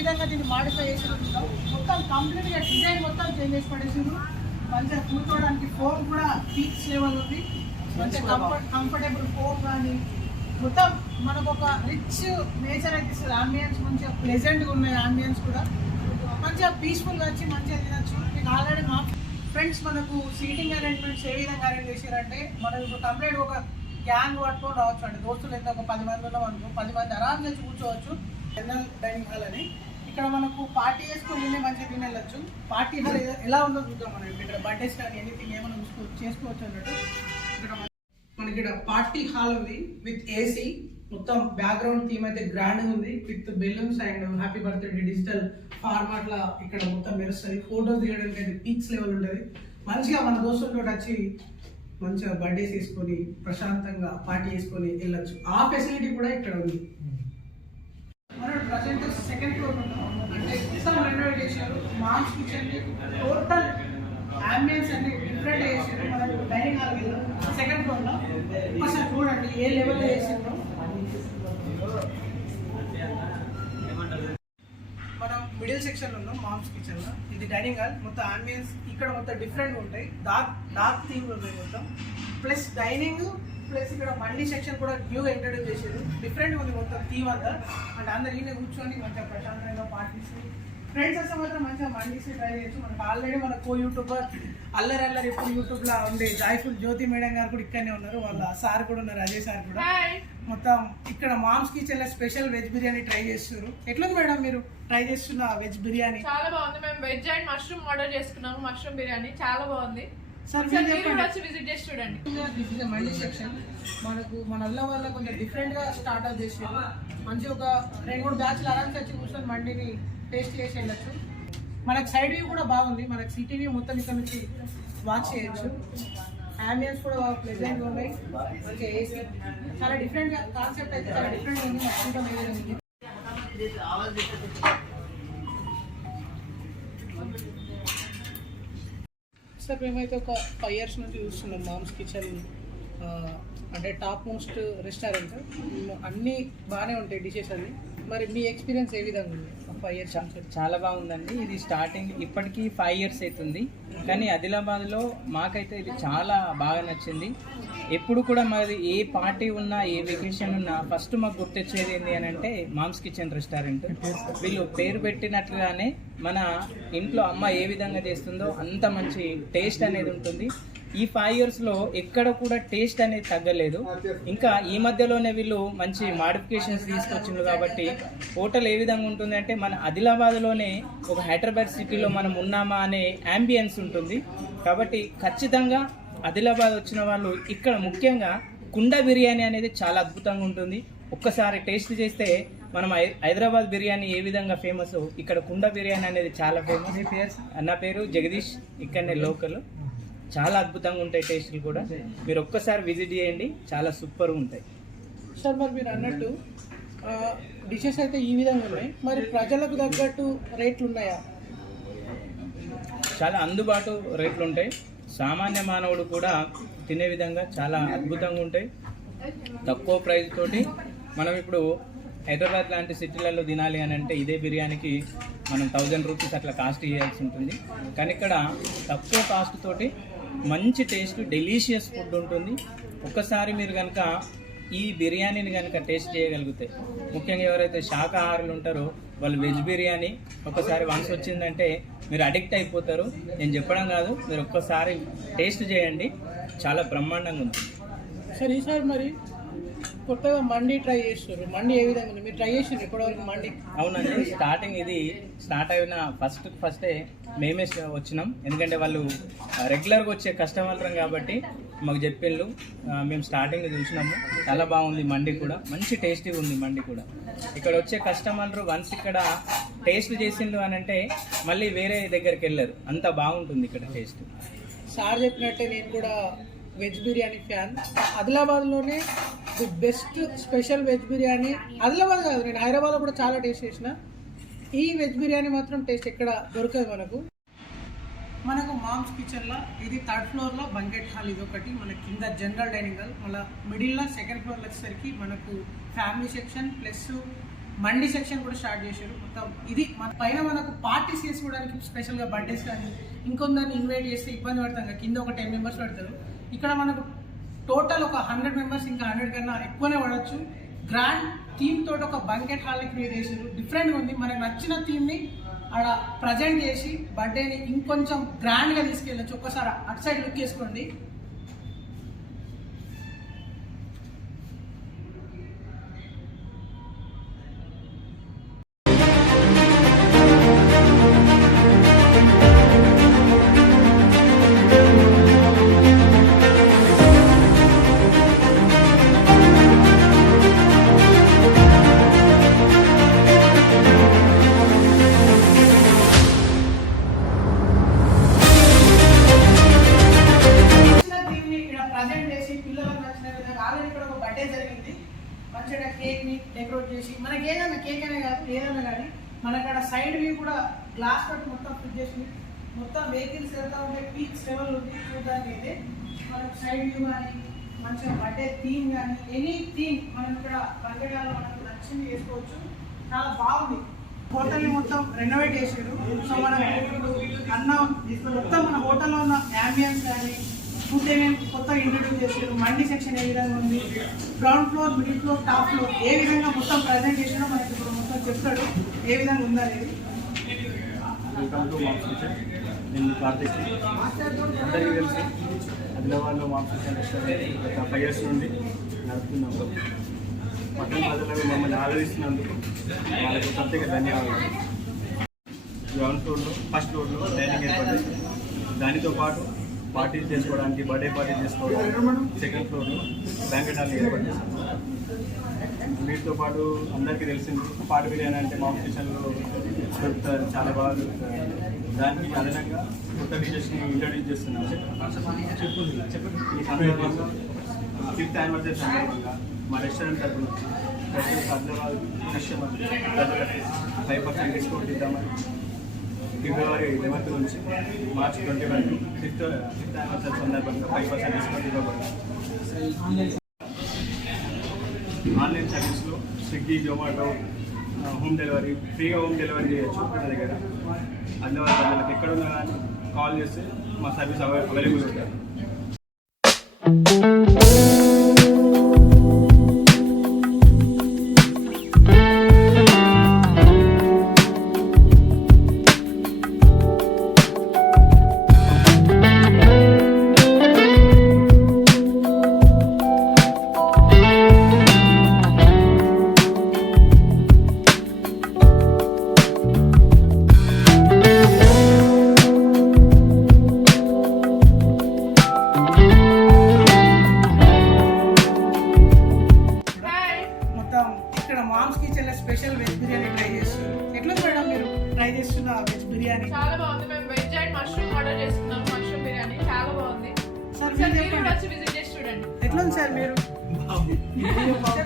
విధంగా దీన్ని మాడిఫై చూద్దాం మొత్తం కంప్లీట్గా డిజైన్ మొత్తం చేంజ్ చేసి పడేసిండ్రు. మంచిగా కూర్చోవడానికి ఫోమ్ కూడా పీక్స్ లెవెల్ ఉంది. మంచిగా కంఫర్ట్ కంఫర్టబుల్ ఫోమ్ కానీ మొత్తం మనకు ఒక రిచ్ నేచర్ అయితే ఇస్తుంది ఆంబియన్స్ మంచిగా ప్లెజెంట్గా ఉన్నాయి ఆంబియన్స్ కూడా. మంచిగా పీస్ఫుల్గా వచ్చి మంచిగా తినచ్చు. మీకు ఆల్రెడీ మా ఫ్రెండ్స్ మనకు సీటింగ్ అరేంజ్మెంట్స్ ఏ విధంగా అరేంజ్ చేశారంటే మనం ఇప్పుడు కంప్లీట్ ఒక గ్యాంగ్ పట్టుకొని రావచ్చు అండి. దోస్తులు ఎంత? ఒక పది మంది ఉన్నాం అనుకో పది మంది ఆరామ్ చేసి కూర్చోవచ్చు. జనరల్ డైనింగ్ హాల్ అని. ఇక్కడ మనకు పార్టీ చేసుకుని వెళ్ళి మంచిగా తినెళ్ళచ్చు పార్టీ హాల్ ఎలా ఉందో చూద్దాం మనం. ఇక్కడ బర్త్డేస్ కానీ ఎనీథింగ్ ఏమైనా చూసుకో చేసుకోవచ్చు అన్నట్టు. ఇక్కడ మనకి ఇక్కడ పార్టీ హాల్ ఉంది విత్ ఏసీ మొత్తం బ్యాక్గ్రౌండ్ థీమ్ అయితే గ్రాండ్ ఉంది. With balloons and happy birthday digital format లా ఇక్కడ మొత్తం మెరుస్తుంది. ఫోటోస్ దిగడానికి అయితే పీక్స్ లెవెల్ ఉంటుంది. మంచిగా మన దోస్తులతో వచ్చి మంచిగా బర్త్డేస్ చేసుకొని ప్రశాంతంగా పార్టీ చేసుకొని వెళ్ళొచ్చు. ఆ ఫెసిలిటీ కూడా ఇక్కడ ఉంది. ప్రజెంట్ సెకండ్ ఫ్లోర్ ఉన్నాం అంటే మొత్తం రెనోవేట్ చేశారు. మామ్స్ కిచెన్ టోటల్ అంబియన్స్ అన్ని డిఫరెంట్ చేశారు. మనకు డైనింగ్ హాల్ వెళ్ళాం. సెకండ్ ఫ్లోర్లో. ఒకసారి చూడండి ఏ లెవెల్లో చేసిండ్రో. మనం మిడిల్ సెక్షన్లో ఉన్నాం మామ్స్ కిచెన్లో. ఇది డైనింగ్ హాల్ మొత్తం అంబియన్స్ ఇక్కడ మొత్తం డిఫరెంట్ ఉంటాయి. డార్క్ డార్క్ థీమ్ ఉన్నాయి మొత్తం. ప్లస్ డైనింగ్ ప్లస్ ఇక్కడ మండీ సెక్షన్ కూడా న్యూ ఇంట్రడ్యూస్ చేశారు డిఫరెంట్ ఉంది మొత్తం థీమ్ అంతా. అంటే అందరు ఈయన కూర్చొని మంచిగా ప్రశాంతంగా పార్టీస్ ఫ్రెండ్స్ వస్తే మాత్రం మంచిగా మండీస్ ట్రై చేయొచ్చు. మనకు ఆల్రెడీ మన కో యూట్యూబర్ అల్లరి అల్లరి ఇప్పుడు యూట్యూబ్లో ఉండే జాయ్ఫుల్ జ్యోతి మేడం గారు కూడా ఇక్కడనే ఉన్నారు. వాళ్ళ సార్ కూడా ఉన్నారు అజయ్ సార్ కూడా. మొత్తం ఇక్కడ mom's kitchen special veg biryani try చేస్తున్నారు. ఎట్లుంది మేడం మీరు? ట్రై చేస్తున్న వెజ్ బిర్యానీ? చాలా బాగుంది. మేము వెజ్ అండ్ మష్రూమ్ ఆర్డర్ చేసుకున్నాము. మష్రూమ్ బిర్యానీ. చాలా బాగుంది. సార్ వచ్చి విజిట్ చేసి చూడండి. దిస్ ఇస్ మండీ సెక్షన్ మనకు మన అల్ల వల్ల కొంచెం డిఫరెంట్గా స్టార్ట్ అవుట్ చేసారు మంచి ఒక రెండు మూడు బ్యాచ్లు ఆరామ్స్ వచ్చి కూర్చొని మండీని టేస్ట్ చేసి వెళ్ళచ్చు. మనకు సైడ్ వ్యూ కూడా బాగుంది. మనకు సిటీ వ్యూ మొత్తం ఇక్కడ నుంచి వాచ్ చేయొచ్చు. అంబియన్స్ కూడా బాగా ప్లెజెంట్గా ఉన్నాయి. మంచిగా ఏసీ చాలా డిఫరెంట్గా కాన్సెప్ట్ అయితే చాలా డిఫరెంట్ ఉంది. సార్ మేమైతే ఒక ఫైవ్ ఇయర్స్ నుంచి చూస్తున్నాం. మామ్స్ కిచెన్ అంటే టాప్ మోస్ట్ రెస్టారెంట్ అన్నీ బాగానే ఉంటాయి డిషెస్ అన్నీ. మరి మీ ఎక్స్పీరియన్స్ ఏ విధంగా ఉంది? ఫైవ్ ఇయర్స్ నుంచి చాలా బాగుందండి. ఇది స్టార్టింగ్ ఇప్పటికీ ఫైవ్ ఇయర్స్ అవుతుంది. కానీ ఆదిలాబాద్లో మాకైతే ఇది చాలా బాగా నచ్చింది. ఎప్పుడు కూడా మాది ఏ పార్టీ ఉన్నా ఏ వెకేషన్ ఉన్నా ఫస్ట్ మాకు గుర్తొచ్చేది ఏంటి అని అంటే మామ్స్ కిచెన్ రెస్టారెంట్. వీళ్ళు పేరు పెట్టినట్లుగానే మన ఇంట్లో అమ్మ ఏ విధంగా చేస్తుందో అంత మంచి టేస్ట్ అనేది ఉంటుంది. ఈ ఫైవ్ ఇయర్స్లో ఎక్కడ కూడా టేస్ట్ అనేది తగ్గలేదు. ఇంకా ఈ మధ్యలోనే వీళ్ళు మంచి మాడిఫికేషన్స్ తీసుకొచ్చిండ్రు కాబట్టి హోటల్ ఏ విధంగా ఉంటుంది అంటే మన ఆదిలాబాద్లోనే ఒక హైదరాబాద్ సిటీలో మనం ఉన్నామా అనే అంబియన్స్ ఉంటుంది. కాబట్టి ఖచ్చితంగా ఆదిలాబాద్ వచ్చిన వాళ్ళు ఇక్కడ ముఖ్యంగా కుండ బిర్యానీ అనేది చాలా అద్భుతంగా ఉంటుంది. ఒక్కసారి టేస్ట్ చేస్తే మనం హై- హైదరాబాద్ బిర్యానీ ఏ విధంగా ఫేమస్ ఇక్కడ కుండ బిర్యానీ అనేది చాలా ఫేమస్ ఈ అన్న పేరు జగదీష్. ఇక్కడనే లోకల్ చాలా అద్భుతంగా ఉంటాయి టేస్ట్లు కూడా. మీరు ఒక్కసారి విజిట్ చేయండి చాలా సూపర్గా ఉంటాయి. సార్ మరి మీరు అన్నట్టు డిషెస్ అయితే ఈ విధంగా ఉన్నాయి. మరి ప్రజలకు తగ్గట్టు రేట్లు ఉన్నాయా? చాలా అందుబాటు రేట్లు ఉంటాయి. సామాన్య మానవుడు కూడా తినే విధంగా చాలా అద్భుతంగా ఉంటాయి. తక్కువ ప్రైస్ తోటి మనం ఇప్పుడు హైదరాబాద్ లాంటి సిటీలలో తినాలి అని అంటే ఇదే బిర్యానీకి మనం థౌజండ్ రూపీస్ అట్లా కాస్ట్ ఇవ్వాల్సి ఉంటుంది. కానీ ఇక్కడ తక్కువ కాస్ట్ తోటి మంచి టేస్ట్ డెలీషియస్ ఫుడ్ ఉంటుంది. ఒక్కసారి మీరు కనుక ఈ బిర్యానీని కనుక టేస్ట్ చేయగలిగితే ముఖ్యంగా ఎవరైతే శాకాహారులు ఉంటారో వాళ్ళు వెజ్ బిర్యానీ ఒకసారి వన్స్ వచ్చిందంటే మీరు అడిక్ట్ అయిపోతారు. నేను చెప్పడం కాదు మీరు ఒక్కసారి టేస్ట్ చేయండి. చాలా బ్రహ్మాండంగా ఉంది సార్ ఈసారి మరి కొత్తగా మండీ ట్రై చేస్తారు మండీ ఏ విధంగా ఉంది? మీరు ట్రై చేసారు ఇప్పటివరకు మండీ? అవునండి. స్టార్టింగ్ ఇది స్టార్ట్ అయిన ఫస్ట్ ఫస్టే మేమే వచ్చినాం. ఎందుకంటే వాళ్ళు రెగ్యులర్గా వచ్చే కస్టమర్లు కాబట్టి మాకు చెప్పిండ్రు. మేము స్టార్టింగ్ చూసినాము చాలా బాగుంది మండి కూడా. మంచి టేస్టీగా ఉంది మండి కూడా. ఇక్కడ వచ్చే కస్టమర్లు వన్స్ ఇక్కడ టేస్ట్ చేసిండ్రు అని అంటే మళ్ళీ వేరే దగ్గరికి వెళ్ళరు. అంత బాగుంటుంది ఇక్కడ టేస్ట్. సార్ చెప్పినట్టే నేను కూడా veg biryani fan. ఆదిలాబాద్లోనే the best special veg biryani. Adilabad కాదు నేను హైదరాబాద్లో కూడా చాలా టేస్ట్ చేసిన. ఈ వెజ్ బిర్యానీ మాత్రం టేస్ట్ ఎక్కడ దొరకదు మనకు. మనకు మామ్స్ కిచెన్లో ఇది థర్డ్ ఫ్లోర్లో బంకెట్ హాల్ ఇది ఒకటి మన కింద జనరల్ డైనింగ్ హాల్ మళ్ళీ మిడిల్లో సెకండ్ ఫ్లోర్లో వచ్చేసరికి మనకు family section plus mandi section కూడా స్టార్ట్ చేశారు. మొత్తం ఇది మన పైన మనకు పార్టీస్ చేసుకోవడానికి స్పెషల్గా బర్త్డేస్ కానీ ఇంకొందరిని ఇన్వైట్ చేస్తే ఇబ్బంది పడతాం కదా కింద ఒక టెన్ మెంబర్స్ పెడతారు. ఇక్కడ మనకు టోటల్ ఒక హండ్రెడ్ మెంబర్స్ ఇంకా హండ్రెడ్ కన్నా ఎక్కువనే పడవచ్చు గ్రాండ్ థీమ్ తోటి ఒక బంకెట్ హాల్ని క్రియేట్ చేశారు. డిఫరెంట్గా ఉంది. మనకు నచ్చిన థీమ్ని ఆడ ప్రజెంట్ చేసి బర్త్డేని ఇంకొంచెం గ్రాండ్గా తీసుకెళ్ళచ్చు. ఒక్కసారి అటు సైడ్ లుక్ చేసుకోండి. చేసి మనకి ఏదైనా కేక్ అనే కాదు ఏదైనా కానీ మనకడ సైడ్ వ్యూ కూడా గ్లాస్ తోటి మొత్తం ఫిట్ చేసి మొత్తం వెహికల్స్ వెళ్తా ఉంటే పీక్ లెవెల్ ఉంది. చూడడానికి అయితే మనకు సైడ్ వ్యూ కానీ మంచిగా బర్త్డే థీమ్ కానీ ఎనీ థీమ్ మనం ఇక్కడ బంగడాలో మనకు నచ్చింది చేసుకోవచ్చు. చాలా బాగుంది. హోటల్ని మొత్తం రెనోవేట్ చేశారు. సో మనం అన్న అన్నం మొత్తం మన హోటల్లో ఉన్న యాంబియన్స్ కానీ ఫుడ్ ఏమేమి కొత్తగా ఇంట్రడ్యూస్ చేశారు మండీ సెక్షన్ ఏ విధంగా ఉంది? Ground floor middle floor top floor ఏ విధంగా మొత్తం ప్రజెంట్ చేసినా మనకి ఇప్పుడు మొత్తం చెప్తాడు. ఏ విధంగా ఉందనేది వెల్కమ్ టు మామ్స్ కిచెన్ నేను కార్తిక్ అందరికీ తెలుసు ఆదిలాబాద్లో మామ్స్ కిచెన్ రెస్టారెంట్ గత ఫైవ్ ఇయర్స్ నుండి నడుపుతున్నాము పట్టణ ప్రజలకు మమ్మల్ని ఆదరిస్తున్నందుకు వాళ్ళకి ప్రత్యేక ధన్యవాదాలు గ్రౌండ్ ఫ్లోర్లో ఫస్ట్ ఫ్లోర్లో డైనింగ్ ఏర్పాటు దానితో పాటు పార్టీలు చేసుకోవడానికి బర్త్డే పార్టీ చేసుకోవడానికి సెకండ్ ఫ్లోర్ బ్యాంకెట్ హాల్ ఏర్పాటు చేశారు. వీటితో పాటు అందరికీ తెలిసింది పాట బిర్యానీ అంటే మా కిచెన్లో దొరుకుతారు చాలా బాగా దొరుకుతారు దానికి అదనంగా కొత్త డిషెస్ని ఇంట్రడ్యూస్ చేస్తున్నాం. ఈ సందర్భంగా ఫిఫ్త్ యానివర్సరీ సందర్భంగా మా రెస్టారెంట్ తరఫున ప్రతి Hyderabad customer five percent discount ఇద్దామని ఫిబ్రవరి లెవెన్త్ నుంచి March twenty one fifth fifth anniversary సందర్భంగా ఫైవ్ పర్సెంట్ డిస్కౌంట్ ఇవ్వబడింది ఆన్లైన్ సర్వీస్లో స్విగ్గీ జొమాటో హోమ్ డెలివరీ ఫ్రీగా హోమ్ డెలివరీ చేయొచ్చు మా దగ్గర. అందువల్ల ప్రజలకు ఎక్కడ ఉన్నా కానీ కాల్ చేస్తే మా సర్వీస్ అవైలబుల్ ఉంటారు స్పెషల్ వెజ్ బిర్యానీ ట్రై చేస్తారు ఎట్లుంది మేడం మీరు? ట్రై చేస్తున్న వెజ్ బిర్యానీ? చాలా బాగుంది. మేము వెజ్ అండ్ మష్రూమ్ ఆర్డర్ చేసుకున్నాం మష్రూమ్ బిర్యానీ. చాలా బాగుంది. సార్ మీరు వచ్చి విజిట్ చేసి చూడండి. ఎట్లుంది సార్ మీరు?